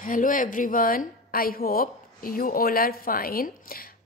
Hello everyone, I hope you all are fine.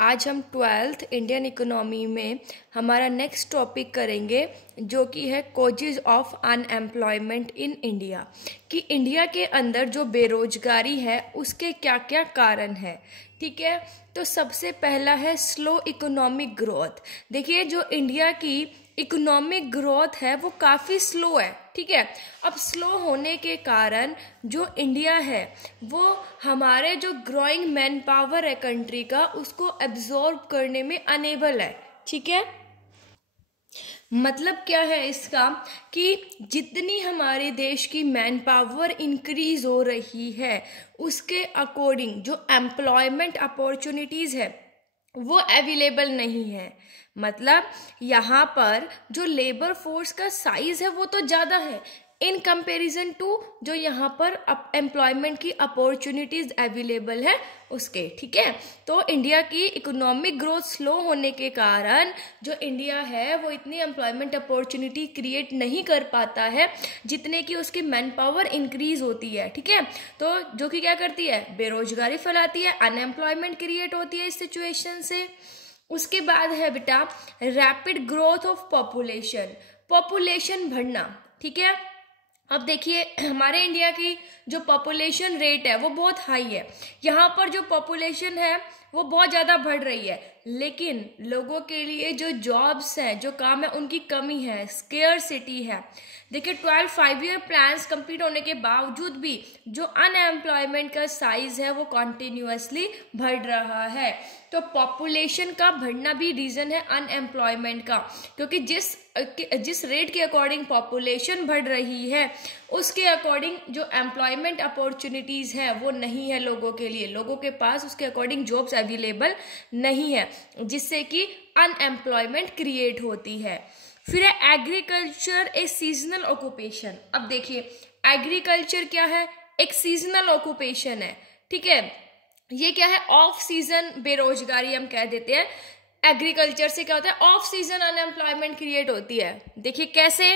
आज हम 12th Indian economy में हमारा नेक्स्ट टॉपिक करेंगे जो कि है causes of unemployment in India, कि इंडिया के अंदर जो बेरोजगारी है उसके क्या क्या कारण है। ठीक है, तो सबसे पहला है स्लो इकोनॉमिक ग्रोथ। देखिए, जो इंडिया की इकोनॉमिक ग्रोथ है वो काफ़ी स्लो है। ठीक है, अब स्लो होने के कारण जो इंडिया है वो हमारे जो ग्रोइंग मैन पावर है कंट्री का उसको एब्जॉर्ब करने में अनेबल है। ठीक है, मतलब क्या है इसका कि जितनी हमारे देश की मैन पावर इंक्रीज हो रही है उसके अकॉर्डिंग जो एम्प्लॉयमेंट अपॉर्चुनिटीज है वो अवेलेबल नहीं है। मतलब यहाँ पर जो लेबर फोर्स का साइज है वो तो ज़्यादा है इन कंपैरिजन टू जो यहाँ पर एम्प्लॉयमेंट की अपॉर्चुनिटीज अवेलेबल है उसके। ठीक है, तो इंडिया की इकोनॉमिक ग्रोथ स्लो होने के कारण जो इंडिया है वो इतनी एम्प्लॉयमेंट अपॉर्चुनिटी क्रिएट नहीं कर पाता है जितने की उसकी मैन पावर इंक्रीज होती है। ठीक है, तो जो कि क्या करती है, बेरोजगारी फैलाती है, अनएम्प्लॉयमेंट क्रिएट होती है इस सिचुएशन से। उसके बाद है बेटा rapid growth of population, population बढ़ना। ठीक है, अब देखिए हमारे इंडिया की जो पॉपुलेशन रेट है वो बहुत हाई है, यहाँ पर जो पॉपुलेशन है वो बहुत ज़्यादा बढ़ रही है, लेकिन लोगों के लिए जो जॉब्स हैं, जो काम है, उनकी कमी है, स्केयरसिटी है। देखिए 12 5-year प्लान्स कंप्लीट होने के बावजूद भी जो अनएम्प्लॉयमेंट का साइज है वो कॉन्टिन्यूसली बढ़ रहा है। तो पॉपुलेशन का बढ़ना भी रीज़न है अनएम्प्लॉयमेंट का, क्योंकि जिस रेट के अकॉर्डिंग पॉपुलेशन बढ़ रही है उसके अकॉर्डिंग जो एम्प्लॉयमेंट अपॉर्चुनिटीज़ है वो नहीं है लोगों के लिए, लोगों के पास उसके अकॉर्डिंग जॉब्स अवेलेबल नहीं है, जिससे कि अनएम्प्लॉयमेंट क्रिएट होती है। फिर है एग्रीकल्चर ए सीजनल ऑक्यूपेशन। अब देखिए एग्रीकल्चर क्या है, एक सीजनल ऑक्यूपेशन है। ठीक है, ये क्या है, ऑफ सीजन बेरोजगारी हम कह देते हैं। एग्रीकल्चर से क्या होता है, ऑफ सीजन अनएम्प्लॉयमेंट क्रिएट होती है। देखिए कैसे,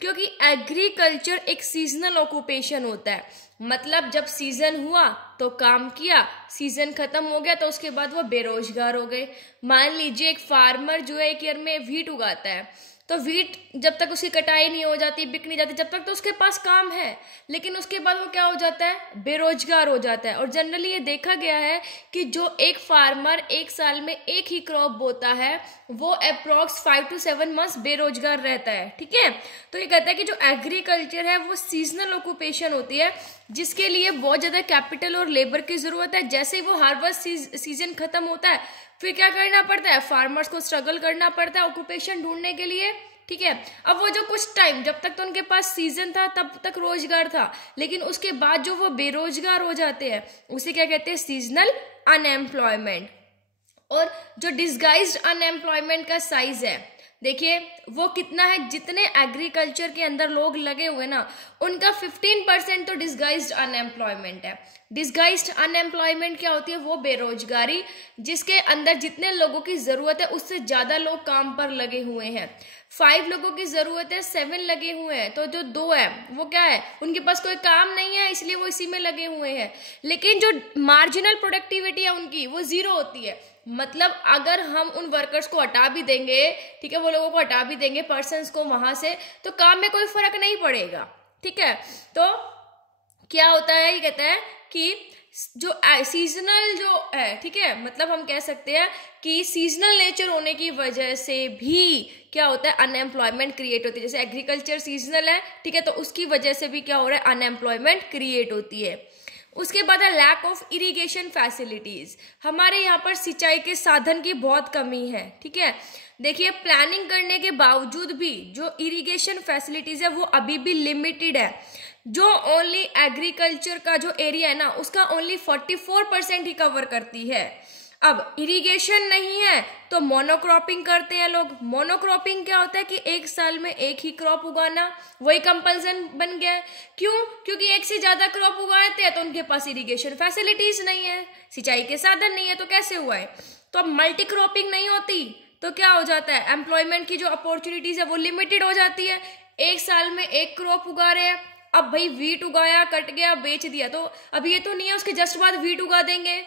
क्योंकि एग्रीकल्चर एक सीजनल ऑक्यूपेशन होता है। मतलब जब सीजन हुआ तो काम किया, सीजन खत्म हो गया तो उसके बाद वो बेरोजगार हो गए। मान लीजिए एक फार्मर जो है एक ईयर में व्हीट उगाता है, तो व्हीट जब तक उसकी कटाई नहीं हो जाती, बिक नहीं जाती, जब तक तो उसके पास काम है, लेकिन उसके बाद वो क्या हो जाता है, बेरोजगार हो जाता है। और जनरली ये देखा गया है कि जो एक फार्मर एक साल में एक ही क्रॉप बोता है वो अप्रॉक्स 5 to 7 months बेरोजगार रहता है। ठीक है, तो ये कहता है कि जो एग्रीकल्चर है वो सीजनल ऑक्यूपेशन होती है जिसके लिए बहुत ज्यादा कैपिटल और लेबर की जरूरत है। जैसे ही वो हार्वेस्ट सीजन खत्म होता है फिर क्या करना पड़ता है, फार्मर्स को स्ट्रगल करना पड़ता है ऑक्यूपेशन ढूंढने के लिए। ठीक है, अब वो जो कुछ टाइम जब तक तो उनके पास सीजन था तब तक रोजगार था, लेकिन उसके बाद जो वो बेरोजगार हो जाते हैं उसे क्या कहते हैं, सीजनल अनएम्प्लॉयमेंट। और जो डिस्गाइज्ड अनएम्प्लॉयमेंट का साइज है देखिए वो कितना है, जितने एग्रीकल्चर के अंदर लोग लगे हुए ना उनका 15% तो डिस्गाइज्ड अनएम्प्लॉयमेंट है। डिस्गाइज्ड अनएम्प्लॉयमेंट क्या होती है, वो बेरोजगारी जिसके अंदर जितने लोगों की जरूरत है उससे ज्यादा लोग काम पर लगे हुए हैं। 5 लोगों की जरूरत है, 7 लगे हुए हैं, तो जो 2 है वो क्या है, उनके पास कोई काम नहीं है इसलिए वो इसी में लगे हुए हैं। लेकिन जो मार्जिनल प्रोडक्टिविटी है उनकी वो 0 होती है। मतलब अगर हम उन वर्कर्स को हटा भी देंगे, ठीक है, वो लोगों को हटा भी देंगे पर्सन्स को वहां से, तो काम में कोई फर्क नहीं पड़ेगा। ठीक है, तो क्या होता है, ये कहता है कि जो सीजनल जो है, ठीक है, मतलब हम कह सकते हैं कि सीजनल नेचर होने की वजह से भी क्या होता है, अनएम्प्लॉयमेंट क्रिएट होती है। जैसे एग्रीकल्चर सीजनल है, ठीक है, तो उसकी वजह से भी क्या हो रहा है, अनएम्प्लॉयमेंट क्रिएट होती है। उसके बाद है लैक ऑफ इरिगेशन फैसिलिटीज। हमारे यहाँ पर सिंचाई के साधन की बहुत कमी है। ठीक है, देखिए प्लानिंग करने के बावजूद भी जो इरिगेशन फैसिलिटीज है वो अभी भी लिमिटेड है। जो ओनली एग्रीकल्चर का जो एरिया है ना उसका ओनली 44% ही कवर करती है। अब इरिगेशन नहीं है तो मोनोक्रॉपिंग करते हैं लोग। मोनोक्रॉपिंग क्या होता है कि एक साल में एक ही क्रॉप उगाना, वही कंपल्सन बन गया है। क्यों, क्योंकि एक से ज्यादा क्रॉप उगाते हैं तो उनके पास इरिगेशन फैसिलिटीज नहीं है, सिंचाई के साधन नहीं है, तो कैसे हुआ है। तो अब मल्टी क्रॉपिंग नहीं होती तो क्या हो जाता है, एम्प्लॉयमेंट की जो अपॉर्चुनिटीज है वो लिमिटेड हो जाती है। एक साल में एक क्रॉप उगा रहे हैं अब भाई वीट उगाया, कट गया, बेच दिया, तो अब ये तो नहीं है उसके जस्ट बाद वीट उगा देंगे,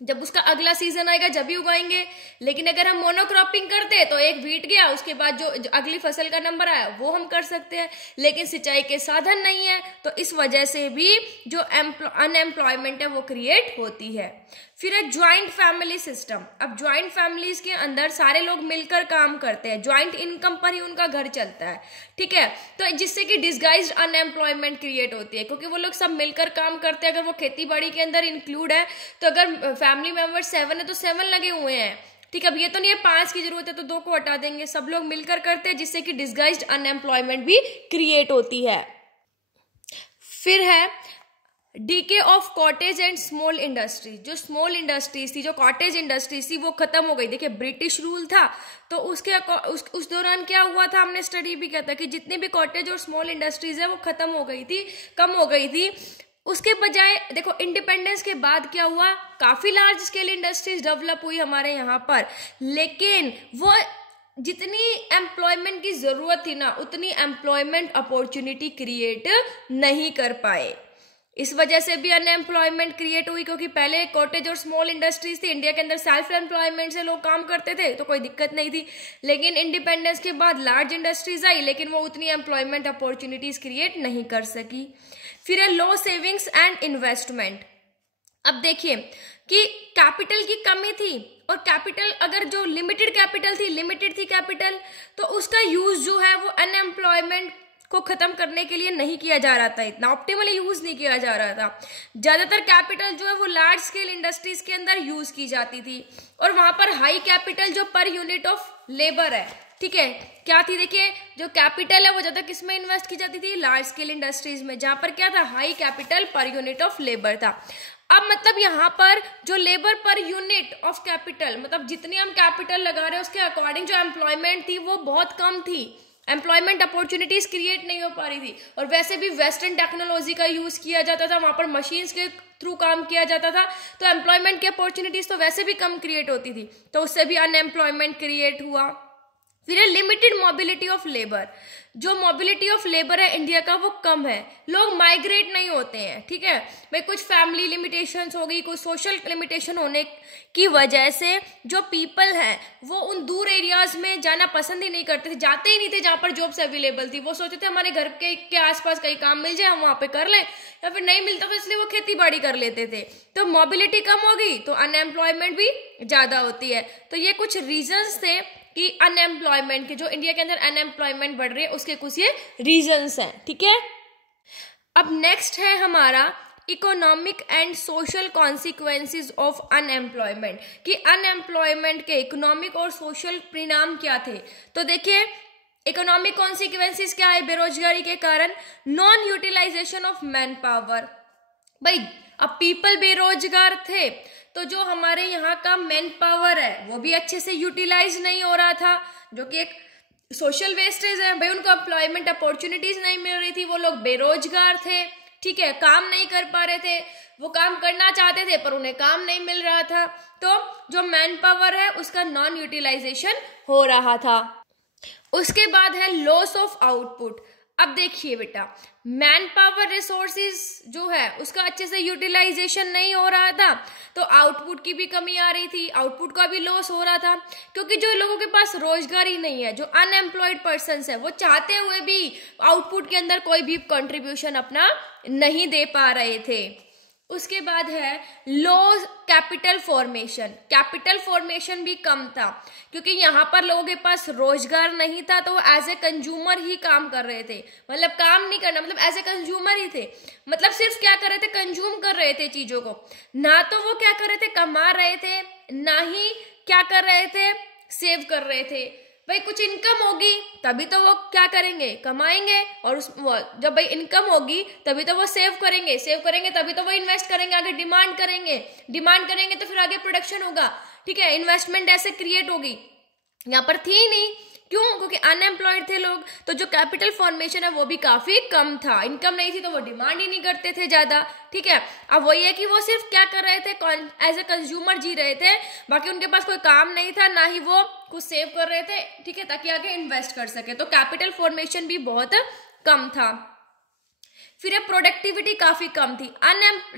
जब उसका अगला सीजन आएगा जब भी उगाएंगे। लेकिन अगर हम मोनोक्रॉपिंग करते हैं तो एक वीट गया, उसके बाद जो अगली फसल का नंबर आया वो हम कर सकते हैं, लेकिन सिंचाई के साधन नहीं है, तो इस वजह से भी जो अनएम्प्लॉयमेंट है वो क्रिएट होती है। फिर है ज्वाइंट फैमिली सिस्टम। अब ज्वाइंट फैमिलीज के अंदर सारे लोग मिलकर काम करते हैं, ज्वाइंट इनकम पर ही उनका घर चलता है, ठीक है, तो जिससे कि डिस्गाइज्ड अनएम्प्लॉयमेंट क्रिएट होती है, क्योंकि वो लोग सब मिलकर काम करते हैं। अगर वो खेती बाड़ी के अंदर इंक्लूड है तो अगर फैमिली मेंबर 7 है तो 7 लगे हुए हैं, ठीक है। अब ये तो नहीं है 5 की जरूरत है तो 2 को हटा देंगे, सब लोग मिलकर करते हैं, जिससे कि डिस्गाइज्ड अनएम्प्लॉयमेंट भी क्रिएट होती है। फिर है DK of cottage and small industries. जो स्मॉल इंडस्ट्रीज थी, जो कॉटेज इंडस्ट्रीज थी, वो खत्म हो गई। देखिए ब्रिटिश रूल था तो उस दौरान क्या हुआ था, हमने स्टडी भी किया था कि जितनी भी कॉटेज और स्मॉल इंडस्ट्रीज है वो खत्म हो गई थी, कम हो गई थी। उसके बजाय देखो इंडिपेंडेंस के बाद क्या हुआ, काफी लार्ज स्केल इंडस्ट्रीज डेवलप हुई हमारे यहाँ पर, लेकिन वो जितनी एम्प्लॉयमेंट की जरूरत थी ना उतनी एम्प्लॉयमेंट अपॉर्चुनिटी क्रिएट नहीं कर पाए। इस वजह से भी अनएम्प्लॉयमेंट क्रिएट हुई, क्योंकि पहले कॉटेज और स्मॉल इंडस्ट्रीज थी, इंडिया के अंदर सेल्फ एम्प्लॉयमेंट से लोग काम करते थे तो कोई दिक्कत नहीं थी। लेकिन इंडिपेंडेंस के बाद लार्ज इंडस्ट्रीज आई, लेकिन वो उतनी एम्प्लॉयमेंट अपॉर्चुनिटीज क्रिएट नहीं कर सकी। फिर है लो सेविंग्स एंड इन्वेस्टमेंट। अब देखिए कि कैपिटल की कमी थी, और कैपिटल अगर जो लिमिटेड कैपिटल थी, लिमिटेड थी कैपिटल, तो उसका यूज जो है वो अनएम्प्लॉयमेंट को खत्म करने के लिए नहीं किया जा रहा था, इतना ऑप्टिमली यूज नहीं किया जा रहा था। ज्यादातर कैपिटल जो है वो लार्ज स्केल इंडस्ट्रीज के अंदर यूज की जाती थी, और वहां पर हाई कैपिटल जो पर यूनिट ऑफ लेबर है, ठीक है, क्या थी, देखिए जो कैपिटल है वो ज्यादा किस में इन्वेस्ट की जाती थी, लार्ज स्केल इंडस्ट्रीज में, जहां पर क्या था, high capital per unit of labour था। अब मतलब यहाँ पर जो labour per unit of capital, मतलब जितनी हम कैपिटल लगा रहे हैं उसके अकॉर्डिंग जो एम्प्लॉयमेंट थी वो बहुत कम थी, एम्प्लॉयमेंट अपॉर्चुनिटीज क्रिएट नहीं हो पा रही थी। और वैसे भी वेस्टर्न टेक्नोलॉजी का यूज किया जाता था, वहां पर मशीन्स के थ्रू काम किया जाता था, तो एम्प्लॉयमेंट की अपॉर्चुनिटीज तो वैसे भी कम क्रिएट होती थी, तो उससे भी अनएम्प्लॉयमेंट क्रिएट हुआ। फिर है लिमिटेड मोबिलिटी ऑफ लेबर। जो मोबिलिटी ऑफ लेबर है इंडिया का वो कम है, लोग माइग्रेट नहीं होते हैं, ठीक है भाई, कुछ फैमिली लिमिटेशंस हो गई, कुछ सोशल लिमिटेशन होने की वजह से जो पीपल है वो उन दूर एरियाज में जाना पसंद ही नहीं करते थे, जाते ही नहीं थे जहां पर जॉब्स अवेलेबल थी। वो सोचते थे हमारे घर के आसपास कहीं काम मिल जाए हम वहां पे कर लें, या फिर नहीं मिलता तो इसलिए वो खेती बाड़ी कर लेते थे। तो मोबिलिटी कम हो गई तो अनएम्प्लॉयमेंट भी ज्यादा होती है। तो ये कुछ रीजंस थे कि अनएम्प्लॉयमेंट के, जो इंडिया के अंदर अनएम्प्लॉयमेंट बढ़ रही है उसके कुछ ये रीजंस हैं, ठीक है। अब नेक्स्ट है हमारा economic and social consequences of unemployment, कि अनएम्प्लॉयमेंट के इकोनॉमिक और सोशल परिणाम क्या थे। तो देखिए इकोनॉमिक कॉन्सिक्वेंसेज क्या है, बेरोजगारी के कारण non utilisation of man power. भाई अब पीपल बेरोजगार थे तो जो हमारे यहाँ का मैन पावर है वो भी अच्छे से यूटिलाइज नहीं हो रहा था, जो कि एक सोशल वेस्टेज है। भाई उनको एम्प्लॉयमेंट अपॉर्चुनिटीज नहीं मिल रही थी, वो लोग बेरोजगार थे, ठीक है, काम नहीं कर पा रहे थे, वो काम करना चाहते थे पर उन्हें काम नहीं मिल रहा था, तो जो मैन पावर है उसका नॉन यूटिलाइजेशन हो रहा था। उसके बाद है लॉस ऑफ आउटपुट। अब देखिए बेटा, मैन पावर रिसोर्सेज जो है उसका अच्छे से यूटिलाइजेशन नहीं हो रहा था, तो आउटपुट की भी कमी आ रही थी, आउटपुट का भी लॉस हो रहा था, क्योंकि जो लोगों के पास रोजगार ही नहीं है, जो अनएम्प्लॉयड पर्सन्स है, वो चाहते हुए भी आउटपुट के अंदर कोई भी कंट्रीब्यूशन अपना नहीं दे पा रहे थे। उसके बाद है लो कैपिटल फॉर्मेशन। कैपिटल फॉर्मेशन भी कम था, क्योंकि यहाँ पर लोगों के पास रोजगार नहीं था, तो वो एज ए कंज्यूमर ही काम कर रहे थे, मतलब काम नहीं करना, मतलब एज ए कंज्यूमर ही थे, मतलब सिर्फ क्या कर रहे थे, कंज्यूम कर रहे थे चीजों को, ना तो वो क्या कर रहे थे, कमा रहे थे, ना ही क्या कर रहे थे, सेव कर रहे थे। भाई कुछ इनकम होगी तभी तो वो क्या करेंगे, कमाएंगे, और जब भाई इनकम होगी तभी तो वो सेव करेंगे, सेव करेंगे तभी तो वो इन्वेस्ट करेंगे, आगे डिमांड करेंगे, डिमांड करेंगे तो फिर आगे प्रोडक्शन होगा, ठीक है, इन्वेस्टमेंट ऐसे क्रिएट होगी। यहाँ पर थी नहीं, क्यों, क्योंकि अनएम्प्लॉयड थे लोग, तो जो कैपिटल फॉर्मेशन है वो भी काफी कम था, इनकम नहीं थी तो वो डिमांड ही नहीं करते थे ज्यादा, ठीक है। अब वही है कि वो सिर्फ क्या कर रहे थे, एज ए कंज्यूमर जी रहे थे, बाकी उनके पास कोई काम नहीं था, ना ही वो कुछ सेव कर रहे थे, ठीक है, ताकि आगे इन्वेस्ट कर सके, तो कैपिटल फॉर्मेशन भी बहुत कम था। फिर प्रोडक्टिविटी काफी कम थी।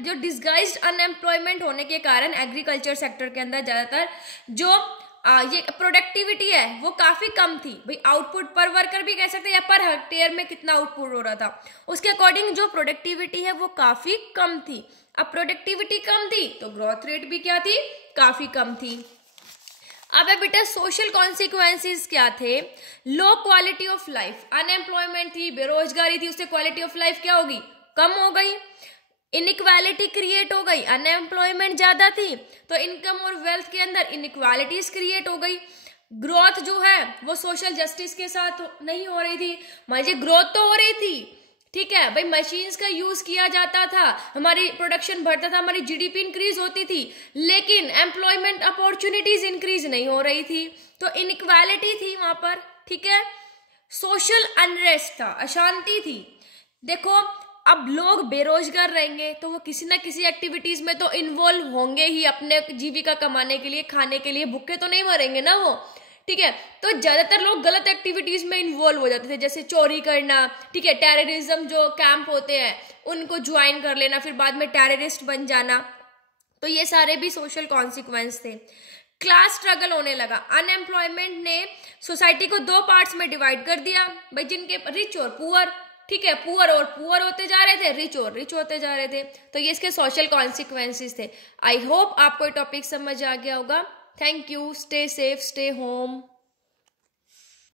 जो डिस्गाइज्ड अनएम्प्लॉयमेंट होने के कारण एग्रीकल्चर सेक्टर के अंदर ज्यादातर जो ये प्रोडक्टिविटी है वो काफी कम थी। भाई आउटपुट पर वर्कर भी कह सकते हैं या पर हेक्टेयर में कितना आउटपुट हो रहा था, उसके अकॉर्डिंग जो प्रोडक्टिविटी है वो काफी कम थी। अब प्रोडक्टिविटी कम थी तो ग्रोथ रेट भी क्या थी, काफी कम थी। अब बेटा सोशल कॉन्सिक्वेंसेस क्या थे, low quality of life, unemployment थी, बेरोजगारी थी, उससे क्वालिटी ऑफ लाइफ क्या होगी, कम हो गई। इनइक्वालिटी क्रिएट हो गई, अनएम्प्लॉयमेंट ज्यादा थी तो इनकम और वेल्थ के अंदर इनइक्वालिटीज क्रिएट हो गई। ग्रोथ जो है वो सोशल जस्टिस के साथ नहीं हो रही थी। मान ग्रोथ तो हो रही थी, ठीक है भाई, मशीन्स का यूज किया जाता था, हमारी प्रोडक्शन बढ़ता था, हमारी जीडीपी इंक्रीज होती थी, लेकिन एम्प्लॉयमेंट अपॉर्चुनिटीज इंक्रीज नहीं हो रही थी, तो इनइक्वालिटी थी वहां पर, ठीक है। सोशल अनरेस्ट था, अशांति थी। देखो अब लोग बेरोजगार रहेंगे तो वो किसी ना किसी एक्टिविटीज में तो इन्वॉल्व होंगे ही, अपने जीविका कमाने के लिए, खाने के लिए, भूखे तो नहीं मरेंगे ना वो, ठीक है। तो ज्यादातर लोग गलत एक्टिविटीज में इन्वॉल्व हो जाते थे, जैसे चोरी करना, ठीक है, टेररिज्म जो कैंप होते हैं उनको ज्वाइन कर लेना, फिर बाद में टेररिस्ट बन जाना, तो ये सारे भी सोशल कॉन्सिक्वेंस थे। क्लास स्ट्रगल होने लगा, अनएम्प्लॉयमेंट ने सोसाइटी को दो पार्ट्स में डिवाइड कर दिया, भाई जिनके रिच और पुअर, ठीक है, पुअर और पुअर होते जा रहे थे, रिच और रिच होते जा रहे थे, तो ये इसके सोशल कॉन्सिक्वेंसेस थे। आई होप आपको ये टॉपिक समझ आ गया होगा। Thank you, stay safe, stay home.